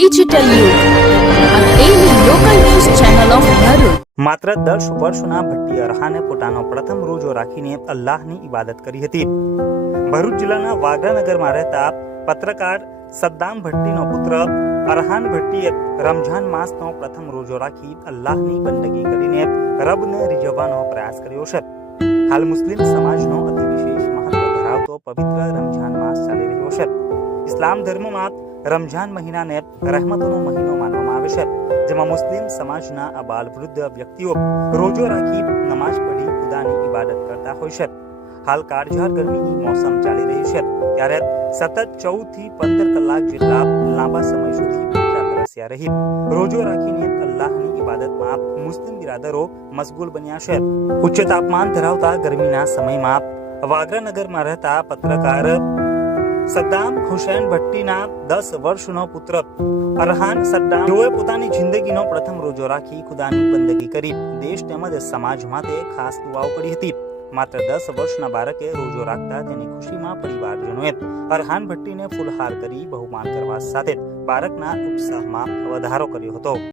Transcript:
digital યુગ માત્ર દસ વર્ષના ભટ્ટી અરહાને પોતાનો પ્રથમ રોજો રાખીને અલ્લાહની ઇબાદત કરી હતી ભરૂચ જિલ્લાના વાગરાનગરમાં રહેતા પત્રકાર સદ્દામ ભટ્ટીનો પુત્ર અરહાન ભટ્ટીએ રમઝાન માસનો પ્રથમ રોજો રાખી અલ્લાહની બંદગી કરીને રબને રીઝવવાનો પ્રયાસ કર્યો છે હાલ મુસ્લિમ સમાજનો અતિ વિશેષ મહત્વ ધરાવતો પવિત્ર રમઝાન માસ ચાલી રહ્યો છે ઇસ્લામ ધર્મમાં રમઝાન મહિનાને રહેમતનો મહિનો માનવામાં આવે છે જેમાં મુસ્લિમ સમાજના આ વૃદ્ધ વ્યક્તિઓ રોજો રાખી નમાજ પઢી ખુદાની ઇબાદત કરતા હોય છે હાલ કાળઝાળ ગરમીની મોસમ ચાલી રહી છે ત્યારે સતત ચૌદ થી પંદર કલાક જેટલા લાંબા સમય સુધી તરસ્યા રહી રોજો રાખીને અલ્લાહની ઇબાદતમાં મુસ્લિમ બિરાદરો મશગુલ બન્યા છે ઉચ્ચ તાપમાન ધરાવતા ગરમીના સમયમાં વાગરા નગરમાં રહેતા પત્રકાર સદ્દામ હુસેન ભટ્ટીના દસ વર્ષનો પુત્ર અરહાન સદ્દામ જેઓએ પોતાની જિંદગીનો પ્રથમ રોજો રાખી ખુદાની બંદગી કરી દેશ તેમજ સમાજ માટે ખાસ દુઆઓ કરી હતી માત્ર દસ વર્ષના બાળકે રોજો રાખતા તેની ખુશીમાં પરિવારજનોએ અરહાન ભટ્ટીને ફૂલહાર કરી બહુમાન કરવા સાથે બાળકના ઉત્સાહમાં વધારો કર્યો હતો